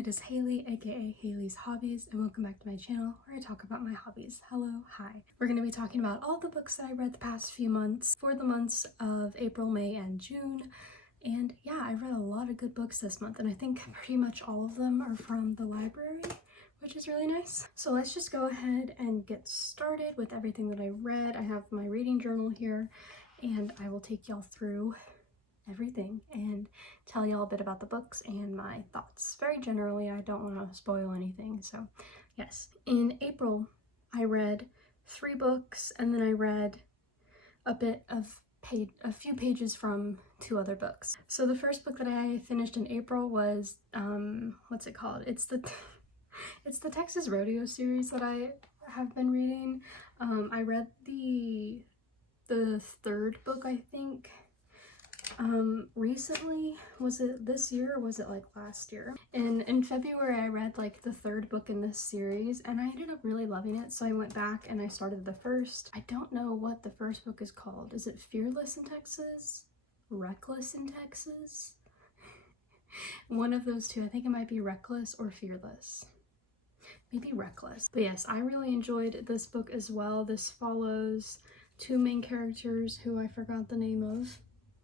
it is Haley, aka Haley's Hobbies, and welcome back to my channel where I talk about my hobbies. Hello, hi. We're going to be talking about all the books that I read the past few months for the months of April, May, and June. And yeah, I read a lot of good books this month, and I think pretty much all of them are from the library, which is really nice. So let's just go ahead and get started with everything that I read. I have my reading journal here, and I will take y'all through everything and tell y'all a bit about the books and my thoughts. Very generally, I don't want to spoil anything. So yes, in April I read 3 books, and then I read a few pages from 2 other books. So the first book that I finished in April was what's it called? It's the Texas Rodeo series that I have been reading. I read the 3rd book, I think, recently. Was it this year or was it like last year? And in February I read like the 3rd book in this series, and I ended up really loving it, so I went back and I started the first. I don't know what the first book is called. Is it Fearless in Texas? Reckless in Texas? One of those two. I think it might be Reckless or Fearless. Maybe Reckless. But yes, I really enjoyed this book as well. This follows 2 main characters who I forgot the name of.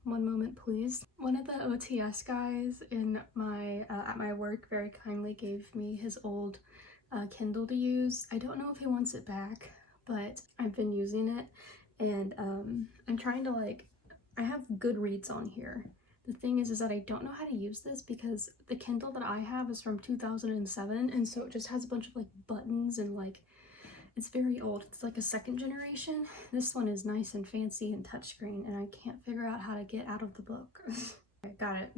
One moment, please. One of the OTS guys in my at my work very kindly gave me his old Kindle to use. I don't know if he wants it back, but I've been using it, and I'm trying to, like, I have Goodreads on here. The thing is that I don't know how to use this because the Kindle that I have is from 2007, and so it just has a bunch of like buttons and like, it's very old. It's like a 2nd generation. This one is nice and fancy and touchscreen, and I can't figure out how to get out of the book. I got it.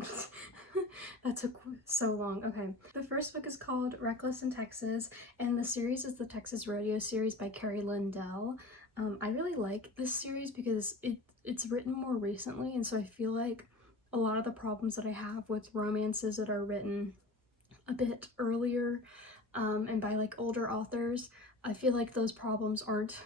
That took so long. Okay. The first book is called Reckless in Texas, and the series is the Texas Rodeo series by Carrie Lindell. I really like this series because it's written more recently, and so I feel like a lot of the problems that I have with romances that are written a bit earlier and by like older authors, I feel like those problems aren't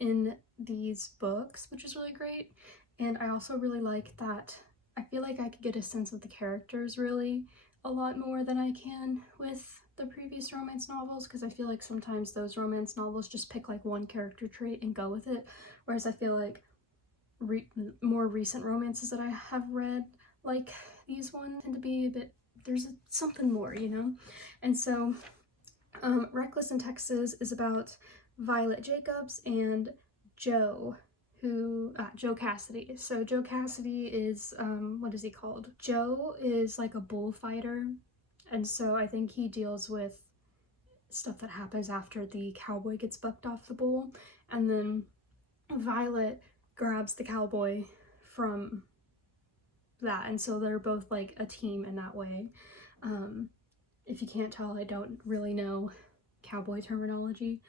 in these books, which is really great. And I also really like that I feel like I could get a sense of the characters really a lot more than I can with the previous romance novels, because I feel like sometimes those romance novels just pick like one character trait and go with it, whereas I feel like more recent romances that I have read, like these ones, tend to be a bit, there's something more, you know? And so Reckless in Texas is about Violet Jacobs and Joe Cassidy. So Joe Cassidy is, what is he called? Joe is like a bullfighter, and so I think he deals with stuff that happens after the cowboy gets bucked off the bull, and then Violet grabs the cowboy from that, and so they're both like a team in that way. If you can't tell, I don't really know cowboy terminology,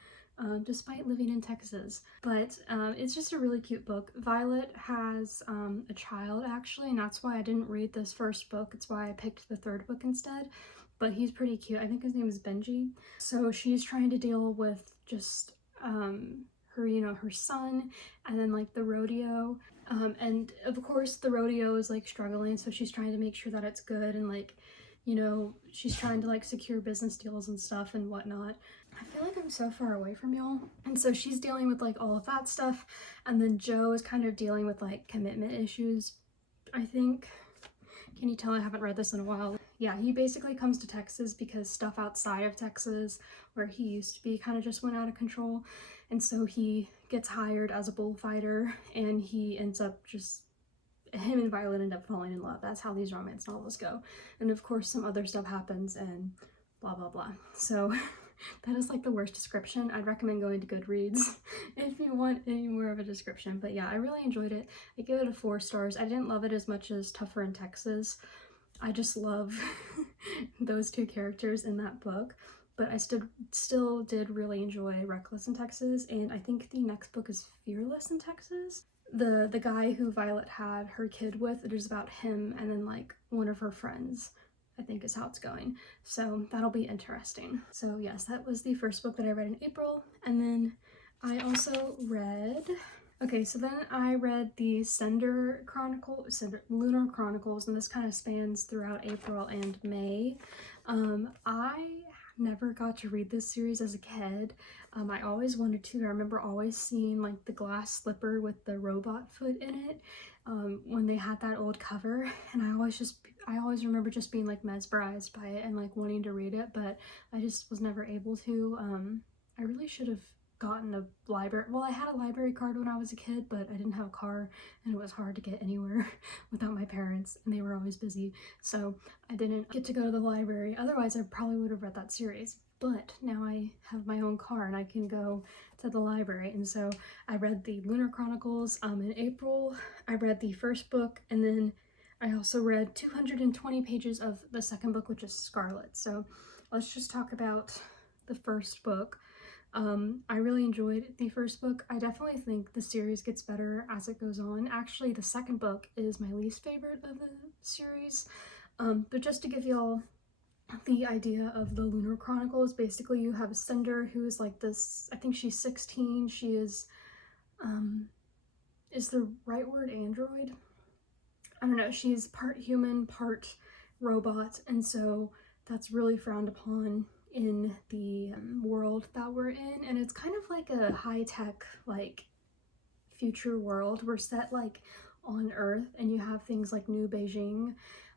despite living in Texas. But it's just a really cute book. Violet has a child, actually, and that's why I didn't read this first book. It's why I picked the 3rd book instead. But he's pretty cute. I think his name is Benji. So she's trying to deal with just her, you know, her son, and then like the rodeo. And of course the rodeo is like struggling, so she's trying to make sure that it's good, and like, you know, she's trying to like secure business deals and stuff and whatnot. I feel like I'm so far away from y'all. And so she's dealing with like all of that stuff, and then Joe is kind of dealing with like commitment issues, I think. Can you tell I haven't read this in a while? Yeah, he basically comes to Texas because stuff outside of Texas, where he used to be, kind of just went out of control. And so he gets hired as a bullfighter, and he ends up just, him and Violet end up falling in love. That's how these romance novels go. And of course some other stuff happens and blah blah blah. So that is like the worst description. I'd recommend going to Goodreads if you want any more of a description. But yeah, I really enjoyed it. I give it a 4 stars. I didn't love it as much as Tougher in Texas. I just love those 2 characters in that book. But I still did really enjoy Reckless in Texas, and I think the next book is Fearless in Texas. The guy who Violet had her kid with, it is about him and then like one of her friends, I think is how it's going. So that'll be interesting. So yes, that was the first book that I read in April. And then I also read, okay, so then I read the Lunar Chronicles, and this kind of spans throughout April and May. I never got to read this series as a kid. I always wanted to. I remember always seeing like the glass slipper with the robot foot in it when they had that old cover, and I always remember just being like mesmerized by it and like wanting to read it, but I just was never able to. I really should have gotten a library. Well, I had a library card when I was a kid, but I didn't have a car and it was hard to get anywhere without my parents, and they were always busy, so I didn't get to go to the library. Otherwise I probably would have read that series, but now I have my own car and I can go to the library. And so I read the Lunar Chronicles in April. I read the first book, and then I also read 220 pages of the second book, which is Scarlet. So let's just talk about the first book. I really enjoyed the first book. I definitely think the series gets better as it goes on. Actually, the second book is my least favorite of the series. But just to give y'all the idea of the Lunar Chronicles, basically you have Cinder, who is like this, I think she's 16. She is the right word android? I don't know. She's part human, part robot, and so that's really frowned upon in the world that we're in. And it's kind of like a high-tech, like, future world. We're set like on Earth, and you have things like New Beijing,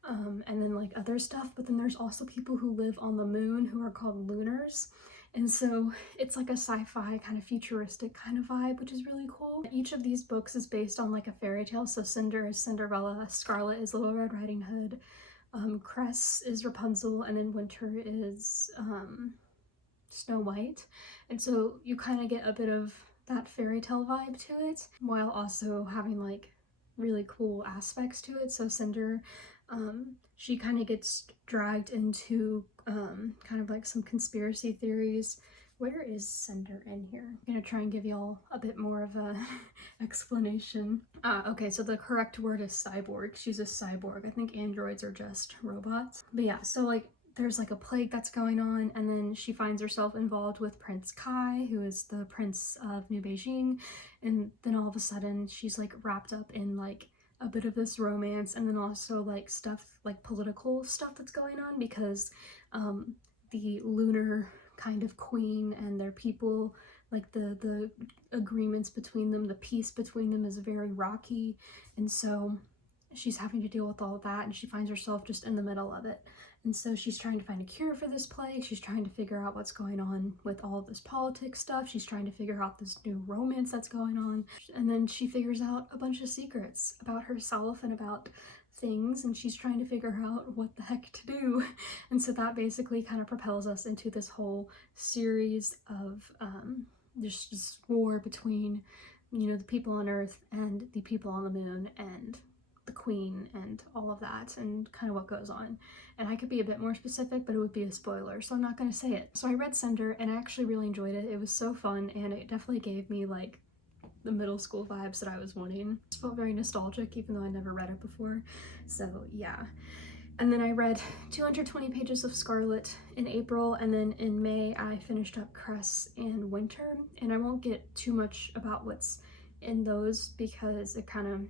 and then like other stuff, but then there's also people who live on the moon who are called lunars. And so it's like a sci-fi kind of futuristic kind of vibe, which is really cool. Each of these books is based on like a fairy tale. So Cinder is Cinderella, Scarlet is Little Red Riding Hood, Cress is Rapunzel, and then Winter is Snow White. And so you kind of get a bit of that fairy tale vibe to it, while also having like really cool aspects to it. So Cinder, she kind of gets dragged into kind of like some conspiracy theories. Where is Cinder in here? I'm gonna try and give y'all a bit more of a explanation. Okay, so the correct word is cyborg. She's a cyborg. I think androids are just robots. But yeah, so like there's like a plague that's going on, and then she finds herself involved with Prince Kai, who is the prince of New Beijing, and then all of a sudden she's like wrapped up in like a bit of this romance, and then also like stuff like political stuff that's going on, because the lunar kind of queen and their people, like the agreements between them, the peace between them is very rocky, and so she's having to deal with all of that, and she finds herself just in the middle of it. And so she's trying to find a cure for this plague. She's trying to figure out what's going on with all of this politics stuff. She's trying to figure out this new romance that's going on. And then she figures out a bunch of secrets about herself and about things, and she's trying to figure out what the heck to do. And so that basically kind of propels us into this whole series of there's this war between, you know, the people on Earth and the people on the moon, and the queen, and all of that, and kind of what goes on. And I could be a bit more specific, but it would be a spoiler, so I'm not going to say it. So I read Cinder, and I actually really enjoyed it. It was so fun, and it definitely gave me like the middle school vibes that I was wanting. It felt very nostalgic, even though I never read it before. So yeah. And then I read 220 pages of Scarlet in April, and then in May I finished up Cress and Winter. And I won't get too much about what's in those because it kind of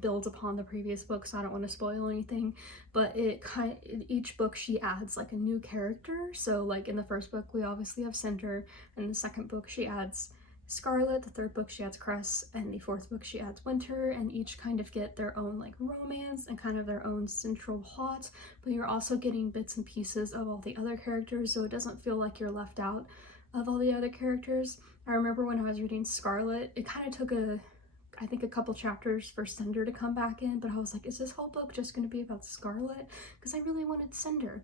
builds upon the previous book, so I don't want to spoil anything. But each book she adds like a new character. So like in the first book we obviously have Cinder, in the second book she adds Scarlet, the third book she adds Cress, and the fourth book she adds Winter, and each kind of get their own like romance and kind of their own central plot, but you're also getting bits and pieces of all the other characters, so it doesn't feel like you're left out of all the other characters. I remember when I was reading Scarlet, it kind of took I think a couple chapters for Cinder to come back in, but I was like, is this whole book just going to be about Scarlet? Because I really wanted Cinder.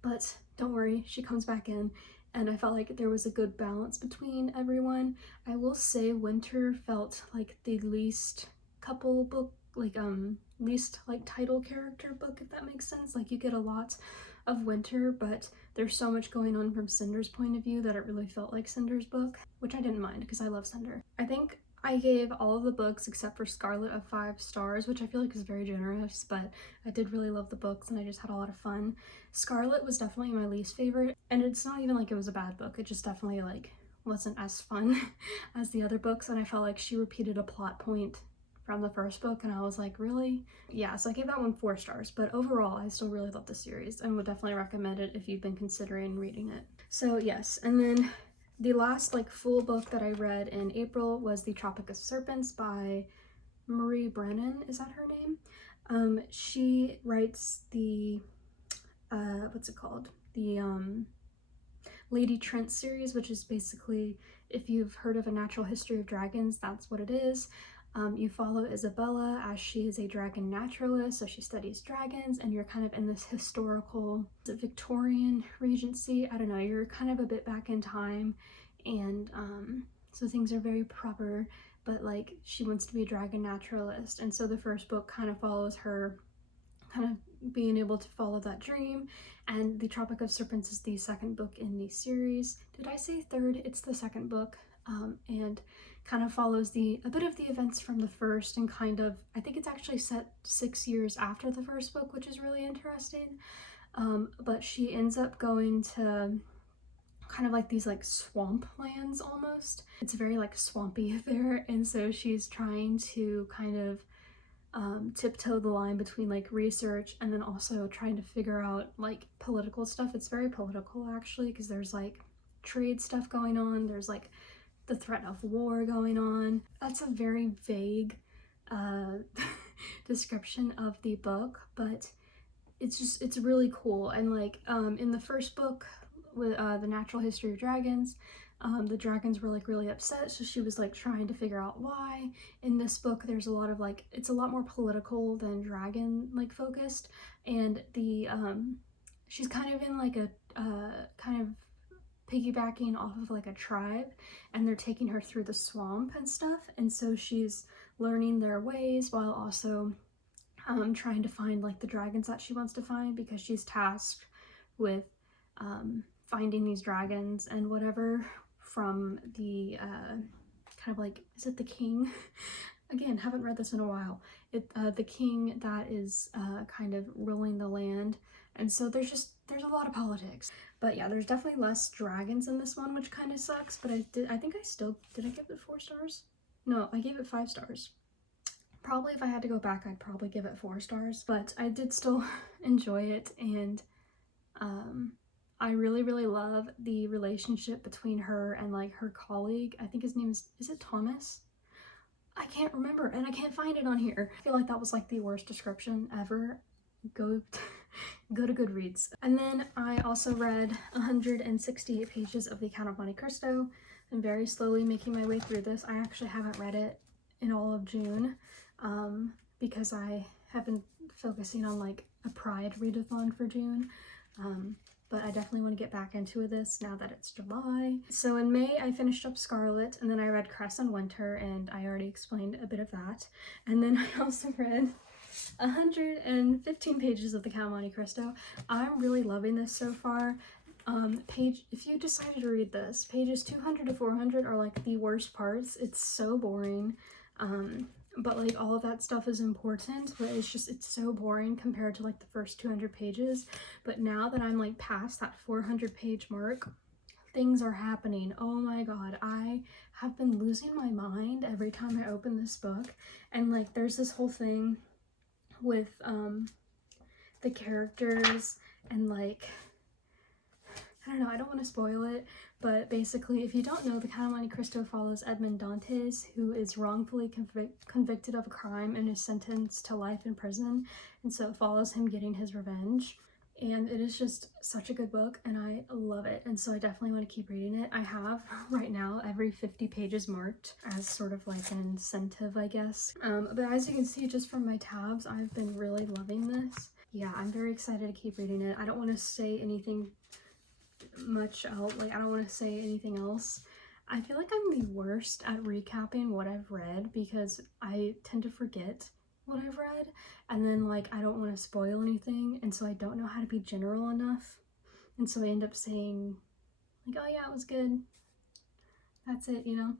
But don't worry, she comes back in, and I felt like there was a good balance between everyone. I will say Winter felt like the least couple book, like least like title character book, if that makes sense. Like you get a lot of Winter, but there's so much going on from Cinder's point of view that it really felt like Cinder's book, which I didn't mind because I love Cinder. I think I gave all of the books except for Scarlet a 5 stars, which I feel like is very generous, but I did really love the books and I just had a lot of fun. Scarlet was definitely my least favorite, and it's not even like it was a bad book, it just definitely like wasn't as fun as the other books, and I felt like she repeated a plot point from the first book, and I was like, really? Yeah, so I gave that one 4 stars, but overall I still really love the series and would definitely recommend it if you've been considering reading it. So yes, and then the last like full book that I read in April was The Tropic of Serpents by Marie Brennan, is that her name? She writes the what's it called? The Lady Trent series, which is basically, if you've heard of A Natural History of Dragons, that's what it is. You follow Isabella as she is a dragon naturalist, so she studies dragons, and you're kind of in this historical Victorian Regency. I don't know, you're kind of a bit back in time, and so things are very proper, but like she wants to be a dragon naturalist, and so the first book kind of follows her kind of being able to follow that dream. And The Tropic of Serpents is the second book in the series. Did I say third? It's the second book, and kind of follows a bit of the events from the first, and kind of, I think it's actually set 6 years after the first book, which is really interesting. But she ends up going to kind of like these like swamp lands almost. It's very like swampy there, and so she's trying to kind of tiptoe the line between like research and then also trying to figure out like political stuff. It's very political actually, because there's like trade stuff going on, there's like the threat of war going on. That's a very vague description of the book, but it's really cool. And like in the first book with The Natural History of Dragons, the dragons were like really upset, so she was like trying to figure out why. In this book there's a lot of like, it's a lot more political than dragon like focused, and the she's kind of in like a kind of piggybacking off of like a tribe, and they're taking her through the swamp and stuff, and so she's learning their ways while also trying to find like the dragons that she wants to find, because she's tasked with finding these dragons and whatever from the kind of like, is it the king? Again, haven't read this in a while. The king that is kind of ruling the land, and so there's a lot of politics. But yeah, there's definitely less dragons in this one, which kind of sucks, but I think I did I give it 4 stars? No, I gave it 5 stars. Probably if I had to go back, I'd probably give it 4 stars, but I did still enjoy it, and I really, really love the relationship between her and like her colleague. I think his name is it Thomas? I can't remember, and I can't find it on here. I feel like that was like the worst description ever. Go to Goodreads. And then I also read 168 pages of The Count of Monte Cristo. I'm very slowly making my way through this. I actually haven't read it in all of June because I have been focusing on like a Pride readathon for June. But I definitely want to get back into this now that it's July. So in May, I finished up Scarlet, and then I read Cress and Winter, and I already explained a bit of that. And then I also read 115 pages of The Count of Monte Cristo. I'm really loving this so far. If you decided to read this, pages 200 to 400 are like the worst parts. It's so boring. But like all of that stuff is important, but it's so boring compared to like the first 200 pages. But now that I'm like past that 400 page mark, things are happening. Oh my god, I have been losing my mind every time I open this book. And like there's this whole thing with the characters, and like, I don't know, I don't want to spoil it, but basically, if you don't know, The Count of Monte Cristo follows Edmond Dantes, who is wrongfully convicted of a crime and is sentenced to life in prison, and so it follows him getting his revenge. And it is just such a good book, and I love it, and so I definitely want to keep reading it. I have, right now, every 50 pages marked as sort of like an incentive, I guess. But as you can see just from my tabs, I've been really loving this. Yeah, I'm very excited to keep reading it. I don't want to say anything much else, like I don't want to say anything else. I feel like I'm the worst at recapping what I've read because I tend to forget what I've read, and then like I don't want to spoil anything, and so I don't know how to be general enough, and so I end up saying like, oh yeah, it was good, that's it, you know.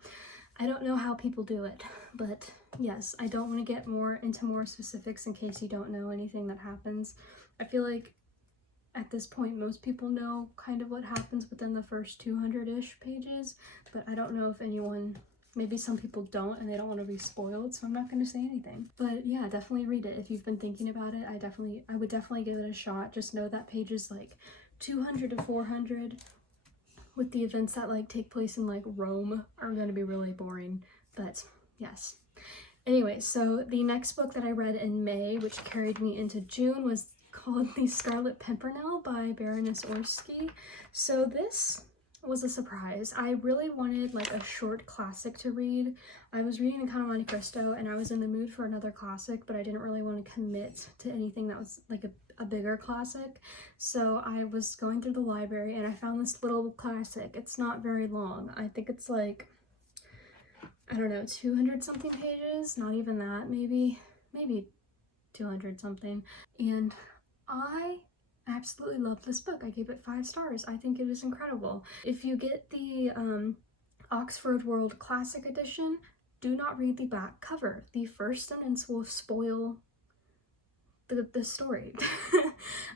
I don't know how people do it, but yes, I don't want to get into more specifics in case you don't know anything that happens. I feel like at this point most people know kind of what happens within the first 200-ish pages, but I don't know if anyone maybe some people don't and they don't want to be spoiled, so I'm not going to say anything. But yeah, definitely read it if you've been thinking about it. I would definitely give it a shot. Just know that pages like 200 to 400 with the events that like take place in like Rome are going to be really boring, but yes. Anyway, so the next book that I read in May, which carried me into June, was called The Scarlet Pimpernel by Baroness Orski. So this was a surprise. I really wanted like a short classic to read. I was reading Count of Monte Cristo and I was in the mood for another classic, but I didn't really want to commit to anything that was like a bigger classic. So I was going through the library and I found this little classic. It's not very long. I think it's like, I don't know, 200 something pages, not even that, maybe 200 something. And I absolutely love this book. I gave it 5 stars. I think it is incredible. If you get the Oxford World Classic Edition, do not read the back cover. The first sentence will spoil the story.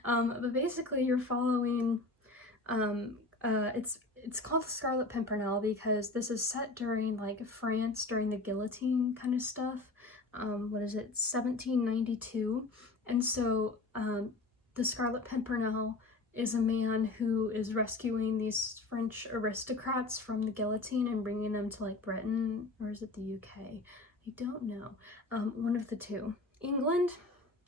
But basically you're following, it's called The Scarlet Pimpernel because this is set during like France during the guillotine kind of stuff. What is it, 1792? And so the Scarlet Pimpernel is a man who is rescuing these French aristocrats from the guillotine and bringing them to like Britain, or is it the UK? I don't know. One of the two. England.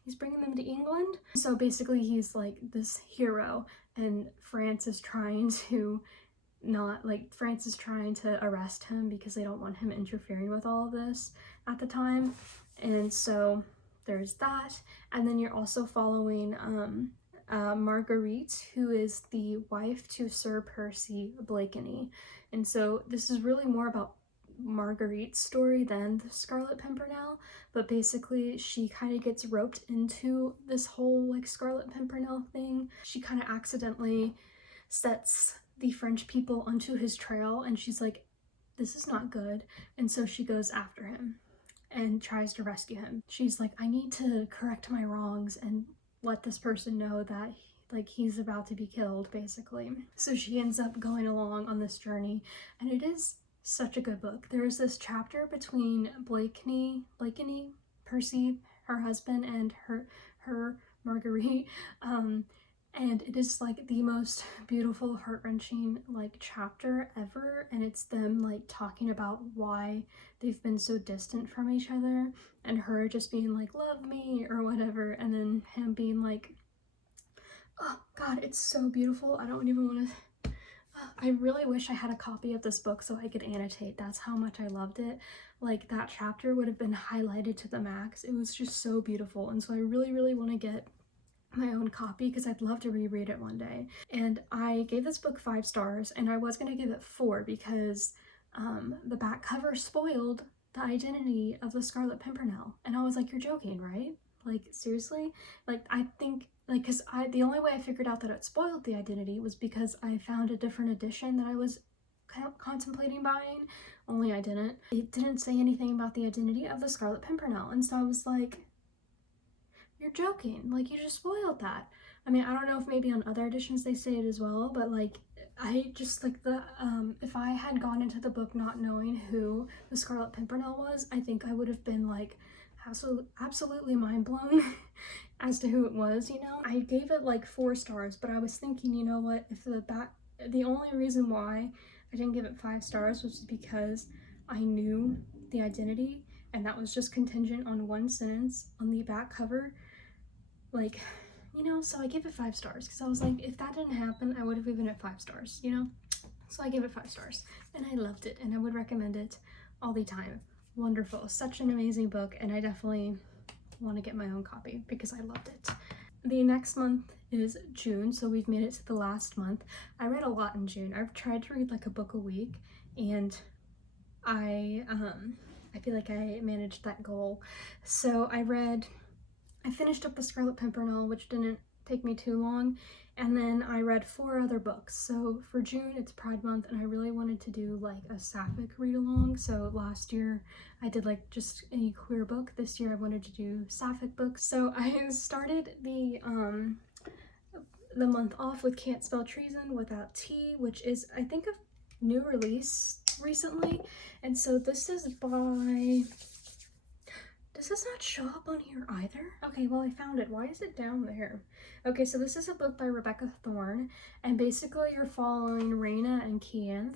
He's bringing them to England. So basically he's like this hero and France is trying to arrest him because they don't want him interfering with all of this at the time. And so there's that. And then you're also following Marguerite, who is the wife to Sir Percy Blakeney. And so this is really more about Marguerite's story than the Scarlet Pimpernel, but basically she kind of gets roped into this whole like Scarlet Pimpernel thing. She kind of accidentally sets the French people onto his trail and she's like, this is not good. And so she goes after him and tries to rescue him. She's like, I need to correct my wrongs and let this person know that like he's about to be killed, basically. So she ends up going along on this journey, and it is such a good book. There's this chapter between Blakeney, Percy, her husband, and her Marguerite, and it is like the most beautiful, heart-wrenching like chapter ever, and it's them like talking about why they've been so distant from each other, and her just being like, love me or whatever, and then him being like, oh god, it's so beautiful. I don't even want to. I really wish I had a copy of this book so I could annotate. That's how much I loved it. Like that chapter would have been highlighted to the max. It was just so beautiful, and so I really want to get my own copy because I'd love to reread it one day. And I gave this book 5 stars, and I was going to give it 4 because the back cover spoiled the identity of the Scarlet Pimpernel. And I was like, you're joking, right? Like, seriously? Like, I think, like, because the only way I figured out that it spoiled the identity was because I found a different edition that I was contemplating buying, only I didn't. It didn't say anything about the identity of the Scarlet Pimpernel, and so I was like, you're joking, like you just spoiled that. I mean, I don't know if maybe on other editions they say it as well, but like I just like if I had gone into the book not knowing who the Scarlet Pimpernel was, I think I would have been like absolutely mind blown as to who it was, you know? I gave it like 4 stars, but I was thinking, you know what, if the only reason why I didn't give it 5 stars was because I knew the identity, and that was just contingent on one sentence on the back cover. Like, you know, so I gave it 5 stars because I was like, if that didn't happen, I would have given it 5 stars, you know? So I gave it 5 stars, and I loved it, and I would recommend it all the time. Wonderful. Such an amazing book, and I definitely want to get my own copy because I loved it. The next month is June, so we've made it to the last month. I read a lot in June. I've tried to read like a book a week, and I feel like I managed that goal. So I finished up The Scarlet Pimpernel, which didn't take me too long, and then I read 4 other books. So for June, it's Pride Month, and I really wanted to do like a sapphic read-along. So last year I did like just any queer book. This year I wanted to do sapphic books. So I started the month off with Can't Spell Treason Without T, which is I think a new release recently. And so this is by, does this not show up on here either? Okay, well I found it. Why is it down there? Okay, so this is a book by Rebecca Thorne, and basically you're following Raina and Keanth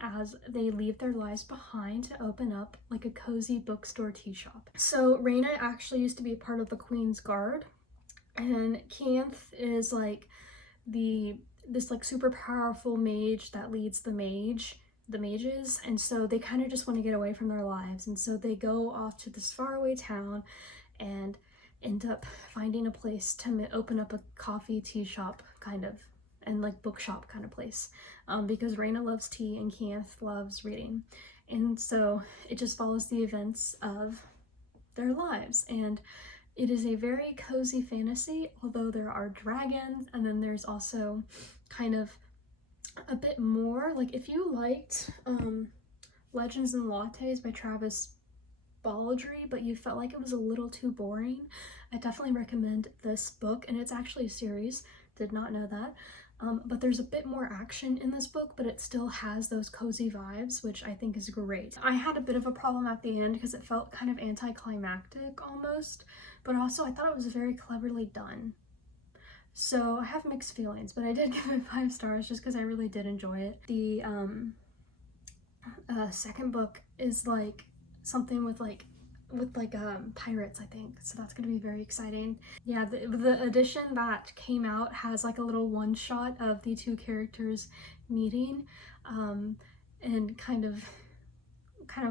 as they leave their lives behind to open up like a cozy bookstore tea shop. So Raina actually used to be a part of the Queen's Guard, and Keanth is like this like super powerful mage that leads the mages, and so they kind of just want to get away from their lives, and so they go off to this faraway town and end up finding a place to open up a coffee tea shop kind of, and like bookshop kind of place, because Raina loves tea and Keanth loves reading, and so it just follows the events of their lives. And it is a very cozy fantasy, although there are dragons, and then there's also kind of a bit more, like if you liked Legends and Lattes by Travis Baldry, but you felt like it was a little too boring, I definitely recommend this book. And it's actually a series, did not know that. But there's a bit more action in this book, but it still has those cozy vibes, which I think is great. I had a bit of a problem at the end because it felt kind of anticlimactic almost, but also I thought it was very cleverly done. So I have mixed feelings, but I did give it 5 stars just because I really did enjoy it. The second book is like something with pirates, I think, so that's gonna be very exciting. Yeah, the edition that came out has like a little one shot of the 2 characters meeting, and kind of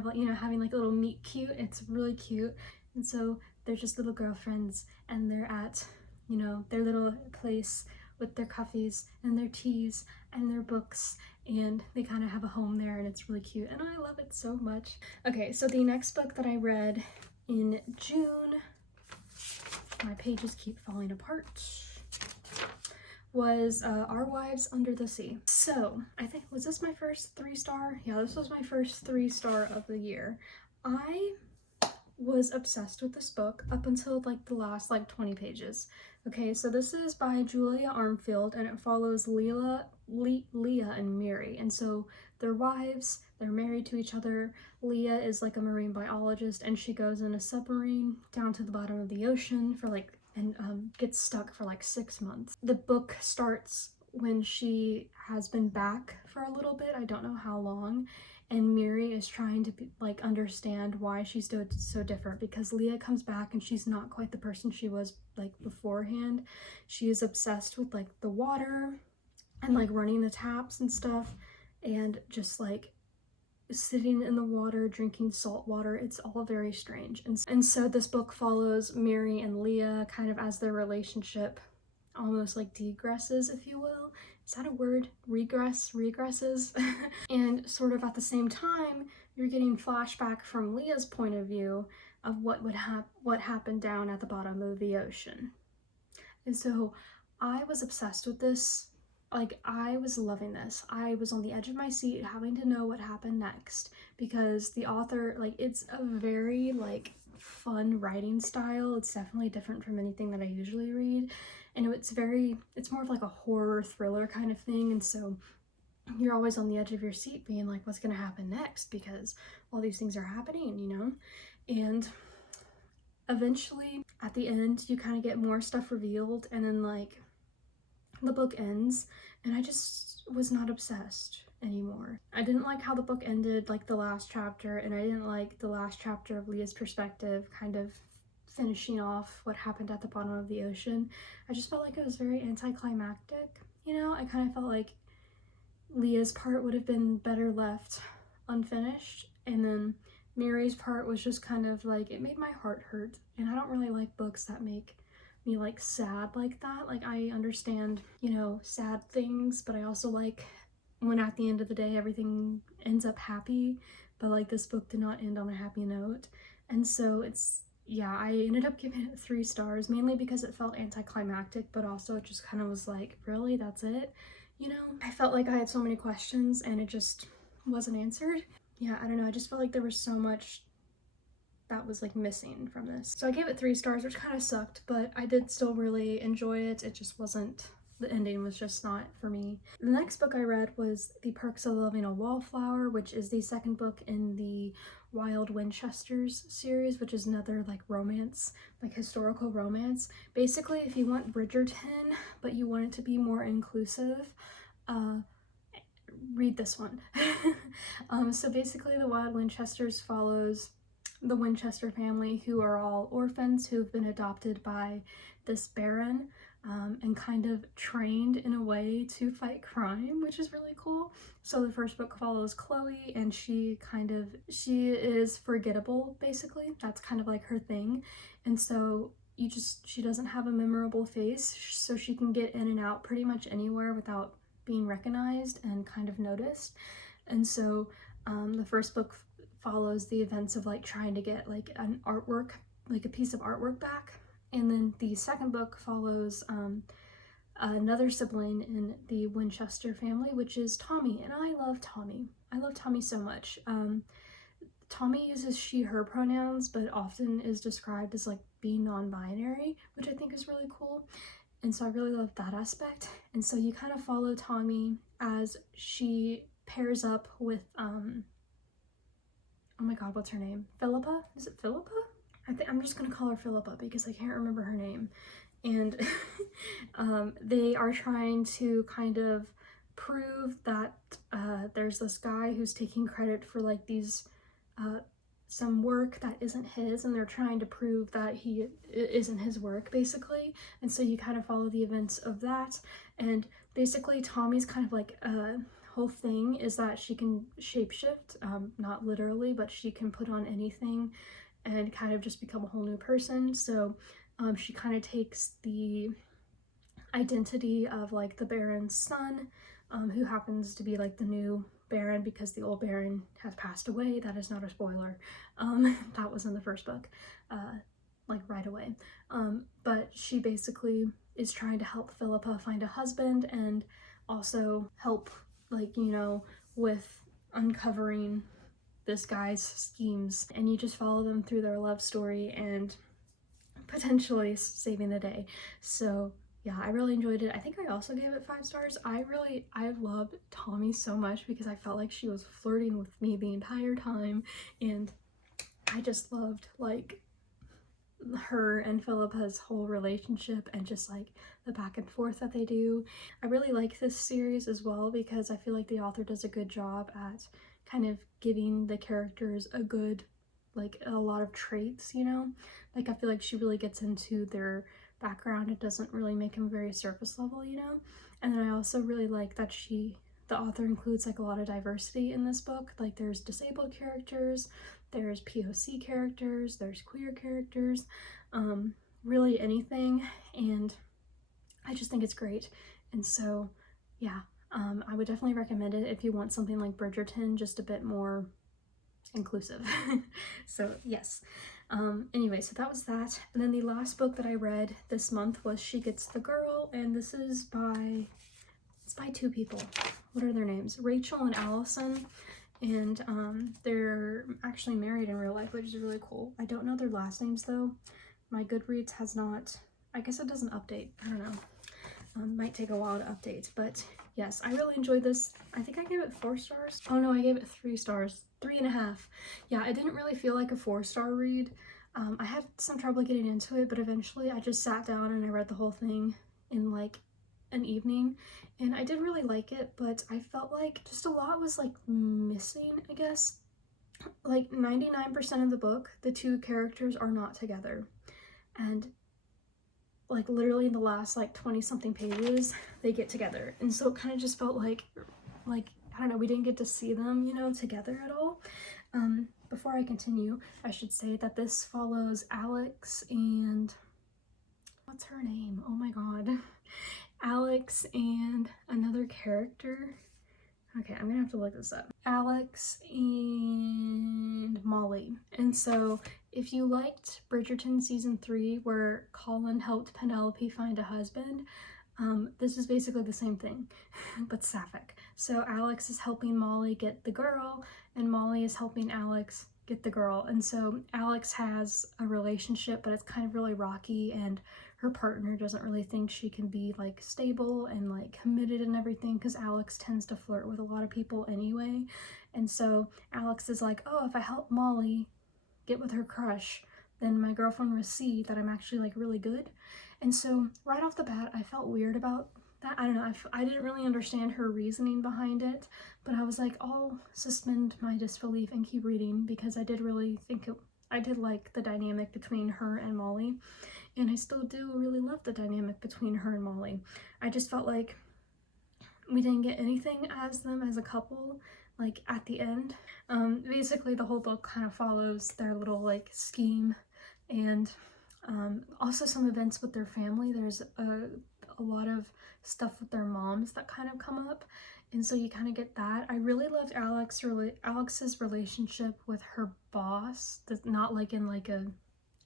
like, you know, having like a little meet cute. It's really cute, and so they're just little girlfriends, and they're at, you know, their little place with their coffees and their teas and their books, and they kind of have a home there, and it's really cute, and I love it so much. Okay, so the next book that I read in June, my pages keep falling apart, was Our Wives Under the Sea. So I think, was this my first 3-star? Yeah, this was my first 3-star of the year. I was obsessed with this book up until like the last like 20 pages. Okay, so this is by Julia Armfield, and it follows Leah and Mary, and so they're wives, they're married to each other. Leah is like a marine biologist, and she goes in a submarine down to the bottom of the ocean for like, and gets stuck for like 6 months. The book starts when she has been back for a little bit, I don't know how long, and Mary is trying to understand why she's so different, because Leah comes back and she's not quite the person she was like beforehand. She is obsessed with like the water and like running the taps and stuff, and just like sitting in the water, drinking salt water. It's all very strange. And so this book follows Mary and Leah kind of as their relationship almost like degresses, if you will. Is that a word? Regresses. And sort of at the same time, you're getting flashback from Leah's point of view of what happened down at the bottom of the ocean. And so I was obsessed with this. Like, I was loving this. I was on the edge of my seat having to know what happened next, because the author, like, it's a very like fun writing style. It's definitely different from anything that I usually read, and it's more of like a horror thriller kind of thing, and so you're always on the edge of your seat being like, what's gonna happen next, because all these things are happening, you know. And eventually at the end you kind of get more stuff revealed, and then like the book ends, and I just was not obsessed anymore. I didn't like how the book ended, like the last chapter, and I didn't like the last chapter of Leah's perspective kind of finishing off what happened at the bottom of the ocean. I just felt like it was very anticlimactic, you know. I kind of felt like Leah's part would have been better left unfinished, and then Mary's part was just kind of like, it made my heart hurt, and I don't really like books that make me like sad like that. Like, I understand, you know, sad things, but I also like when at the end of the day everything ends up happy, but like this book did not end on a happy note. And so it's, yeah, I ended up giving it 3 stars, mainly because it felt anticlimactic, but also it just kind of was like, really, that's it? You know, I felt like I had so many questions and it just wasn't answered. Yeah, I don't know, I just felt like there was so much that was like missing from this. So I gave it 3 stars, which kind of sucked, but I did still really enjoy it. It just wasn't the ending was just not for me. The next book I read was The Perks of Loving a Wallflower, which is the second book in the Wild Winchesters series, which is another like romance, like historical romance. Basically, if you want Bridgerton, but you want it to be more inclusive, read this one. So basically the Wild Winchesters follows the Winchester family, who are all orphans who've been adopted by this baron, and kind of trained in a way to fight crime, which is really cool. So the first book follows Chloe, and she is forgettable, basically. That's kind of like her thing. And so she doesn't have a memorable face, so she can get in and out pretty much anywhere without being recognized and kind of noticed. And so the first book follows the events of like trying to get like an artwork, like a piece of artwork back. And then the second book follows another sibling in the Winchester family, which is Tommy. And I love Tommy. I love Tommy so much. Tommy uses she, her pronouns, but often is described as like being non-binary, which I think is really cool. And so I really love that aspect. And so you kind of follow Tommy as she pairs up with, oh my god, what's her name? Philippa? Is it Philippa? I'm just gonna call her Philippa because I can't remember her name. And they are trying to kind of prove that there's this guy who's taking credit for like these some work that isn't his, and they're trying to prove that it isn't his work, basically. And so you kind of follow the events of that. And basically Tommy's kind of like whole thing is that she can shapeshift, not literally, but she can put on anything and kind of just become a whole new person. So she kind of takes the identity of like the Baron's son, who happens to be like the new Baron because the old Baron has passed away. That is not a spoiler. That was in the first book, like right away. But she basically is trying to help Philippa find a husband and also help, like, you know, with uncovering this guy's schemes. And you just follow them through their love story and potentially saving the day. So yeah, I really enjoyed it. I think I also gave it 5 stars. I loved Tommy so much because I felt like she was flirting with me the entire time, and I just loved like her and Philippa's whole relationship and just like the back and forth that they do. I really like this series as well because I feel like the author does a good job at kind of giving the characters a good, like a lot of traits, you know? Like I feel like she really gets into their background. It doesn't really make them very surface level, you know? And then I also really like that the author includes like a lot of diversity in this book. Like there's disabled characters, there's POC characters, there's queer characters, really anything. And I just think it's great. And so yeah, I would definitely recommend it if you want something like Bridgerton, just a bit more inclusive. So yes. Anyway, so that was that. And then the last book that I read this month was She Gets the Girl, and this is by 2 people. What are their names? Rachel and Allison. And they're actually married in real life, which is really cool. I don't know their last names though. My Goodreads has not, I guess it doesn't update. I don't know. Might take a while to update, but yes, I really enjoyed this. I think I gave it 4 stars. Oh no, I gave it 3 stars. 3.5. Yeah, it didn't really feel like a 4-star read. I had some trouble getting into it, but eventually I just sat down and I read the whole thing in like an evening, and I did really like it, but I felt like just a lot was like missing, I guess. Like 99% of the book, the 2 characters are not together, and like literally in the last like 20 something pages they get together, and so it kind of just felt like I don't know, we didn't get to see them, you know, together at all. Before I continue, I should say that this follows Alex and what's her name? Oh my god. Alex and another character. Okay, I'm gonna have to look this up. Alex and Molly. And so if you liked Bridgerton season 3 where Colin helped Penelope find a husband, this is basically the same thing, but sapphic. So Alex is helping Molly get the girl, and Molly is helping Alex get the girl. And so Alex has a relationship, but it's kind of really rocky, and her partner doesn't really think she can be like stable and like committed and everything, because Alex tends to flirt with a lot of people anyway. And so Alex is like, oh, if I help Molly get with her crush, then my girlfriend will see that I'm actually like really good. And so right off the bat, I felt weird about that. I don't know, I didn't really understand her reasoning behind it, but I was like, I'll suspend my disbelief and keep reading, because I did really think I did like the dynamic between her and Molly, and I still do really love the dynamic between her and Molly. I just felt like we didn't get anything as them as a couple, like at the end. Basically the whole book kind of follows their little like scheme, and also some events with their family. There's a lot of stuff with their moms that kind of come up, and so you kind of get that. I really loved Alex's relationship with her boss, not like in like a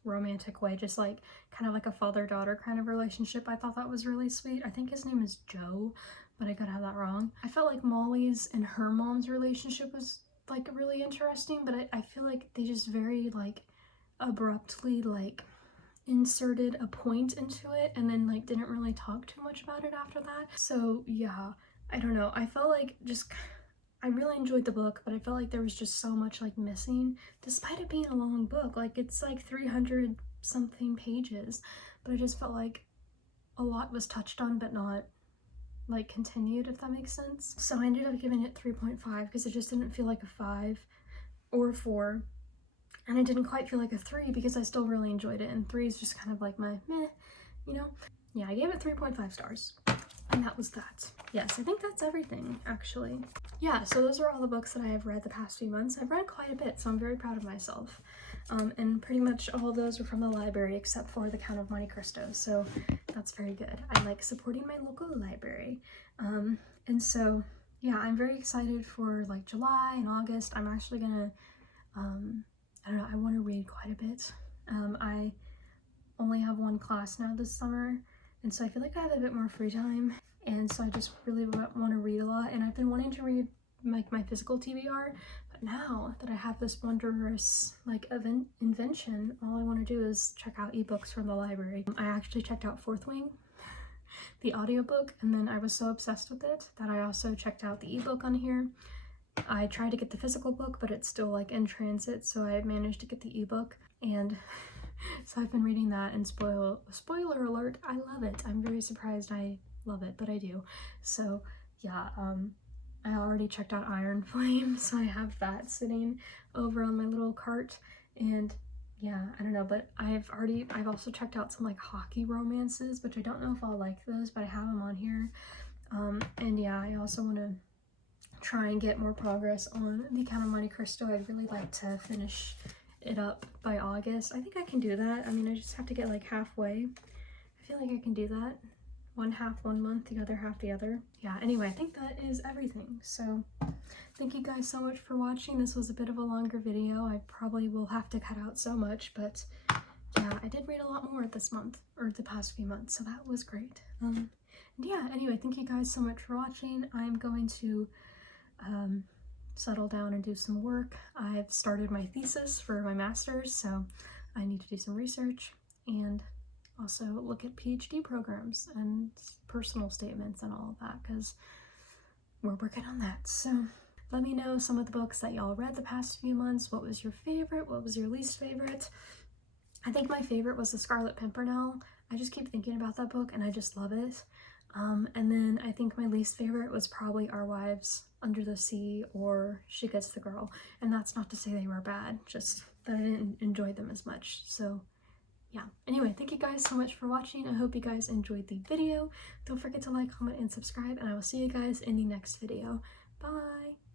romantic way, just like kind of like a father-daughter kind of relationship. I thought that was really sweet. I think his name is Joe, but I could have that wrong. I felt like Molly's and her mom's relationship was like really interesting, but I feel like they just very like abruptly like inserted a point into it and then like didn't really talk too much about it after that. So yeah, I don't know. I felt like I really enjoyed the book, but I felt like there was just so much like missing, despite it being a long book. Like it's like 300 something pages, but I just felt like a lot was touched on but not like continued, if that makes sense. So I ended up giving it 3.5 because it just didn't feel like a 5 or 4, and it didn't quite feel like a 3 because I still really enjoyed it, and 3 is just kind of like my meh, you know? Yeah, I gave it 3.5 stars, and that was that. Yes, I think that's everything, actually. Yeah, so those are all the books that I have read the past few months. I've read quite a bit, so I'm very proud of myself. And pretty much all of those were from the library except for The Count of Monte Cristo, so that's very good. I like supporting my local library. And so, yeah, I'm very excited for like July and August. I'm actually gonna, I don't know, I want to read quite a bit. I only have one class now this summer, and so I feel like I have a bit more free time, and so I just really want to read a lot. And I've been wanting to read like my physical TBR, but now that I have this wondrous like invention, all I want to do is check out ebooks from the library. I actually checked out Fourth Wing, the audiobook, and then I was so obsessed with it that I also checked out the ebook on here. I tried to get the physical book, but it's still like in transit, so I managed to get the ebook, and so I've been reading that. And spoiler alert, I love it. I'm very surprised I love it, but I do. So yeah, I already checked out Iron Flame, so I have that sitting over on my little cart. And yeah, I don't know, but I've also checked out some like hockey romances, which I don't know if I'll like those, but I have them on here. And yeah, I also want to try and get more progress on The Count of Monte Cristo. I'd really like to finish it up by August. I think I can do that. I mean, I just have to get like halfway. I feel like I can do that. One half 1 month, the other half the other. Yeah, anyway, I think that is everything. So thank you guys so much for watching. This was a bit of a longer video. I probably will have to cut out so much, but yeah, I did read a lot more this month, or the past few months, so that was great. Yeah, anyway, thank you guys so much for watching. I'm going to settle down and do some work. I've started my thesis for my master's, so I need to do some research and also look at PhD programs and personal statements and all of that, because we're working on that. So let me know some of the books that y'all read the past few months. What was your favorite? What was your least favorite? I think my favorite was The Scarlet Pimpernel. I just keep thinking about that book and I just love it. And then I think my least favorite was probably Our Wives Under the Sea or She Gets the Girl. And that's not to say they were bad, just that I didn't enjoy them as much. So yeah, anyway, thank you guys so much for watching. I hope you guys enjoyed the video. Don't forget to like, comment, and subscribe, and I will see you guys in the next video. Bye!